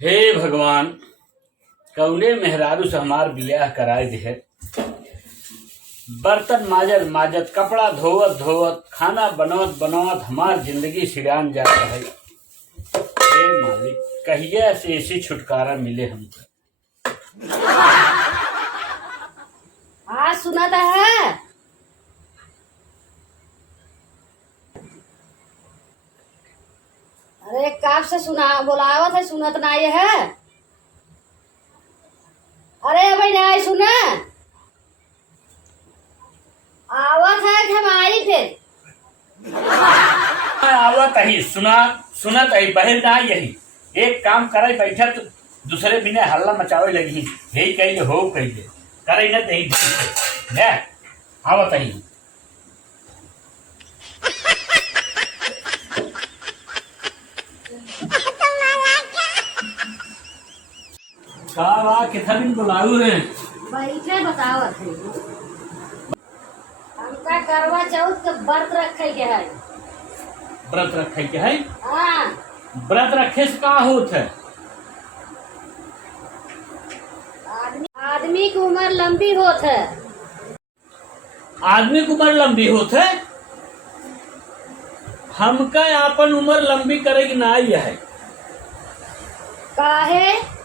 हे भगवान, कौने मेहरारू से हमार बियाह कराए दिहे। बर्तन माजत माजत, कपड़ा धोवत धोवत, खाना बनवत बनवत हमार जिंदगी सिरान जा रहा है। हे मालिक, कहिया से ऐसी छुटकारा मिले हमको। हाँ सुना था है। अरे कब से सुना बोलावत है, सुनत ना ये है। अरे भाई नहीं सुना आवत है कि हम आई फिर आवत ही सुना सुनत ही बहल ना यही एक काम करे बैठा तो दूसरे बिना हल्ला मचावे लगी। यही कही हो कही करे न तही आवत ही। कितना दिन बुलाऊ है बैठे बतावत है। हमका करवा चौथ के व्रत रखे के है। व्रत रखे के है। हाँ व्रत रखे से का होत है। आदमी की उम्र लंबी होत है। आदमी की उम्र लंबी होत है। हमका अपन उम्र लंबी करेगी ना है। काहे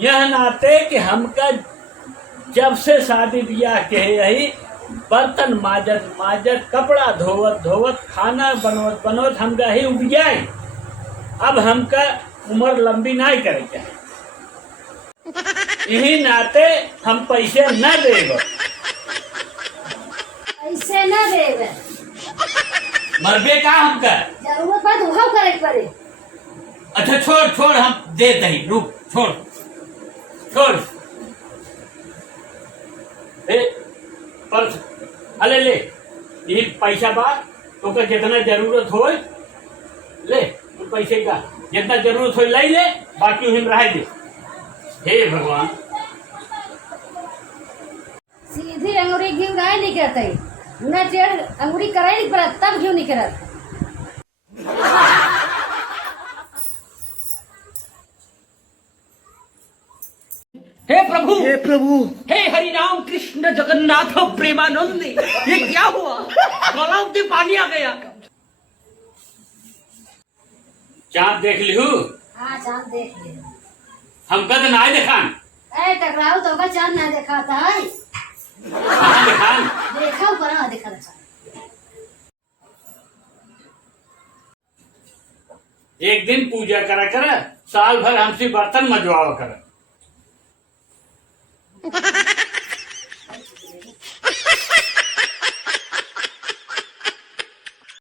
यह नाते कि हमका जब से शादी ब्याह के यही बर्तन माजत माजत, कपड़ा धोवत धोवत, खाना बनवत बनवत हमका ही उब जाए। अब हमका उम्र लंबी नहीं करेगा। यही नाते हम पैसे न देगा। पैसे न देवे मरबे का हमका जरूरत पड़े तो हम करे पड़े। अच्छा छोड़ छोड़ हम देते ही रुक छोड़ छोड़। पर्स अले ले ये पैसा बा तो का जितना जरूरत हो ले तो पैसे का जितना जरूरत हो ले ले, बाकी हम रह दे। हे भगवान, सीधी अंगूरी घी गाय नहीं करते न टेढ़ अंगूरी कराई नहीं पड़त तब क्यों नहीं करत। हे प्रभु, हे प्रभु, हे हरि राम कृष्ण जगन्नाथ प्रेमानंद, ये क्या हुआ। गलाव में पानी आ गया। चाँद देख लिहू। हाँ चांद देख ले। हमका तो ना देखान। ए टकराऊ तो का चांद ना देखा था है। कहाँ देखान। देखा ऊपर ना देखा था। एक दिन पूजा करा कर, साल भर हमसे बर्तन मजवावा कर।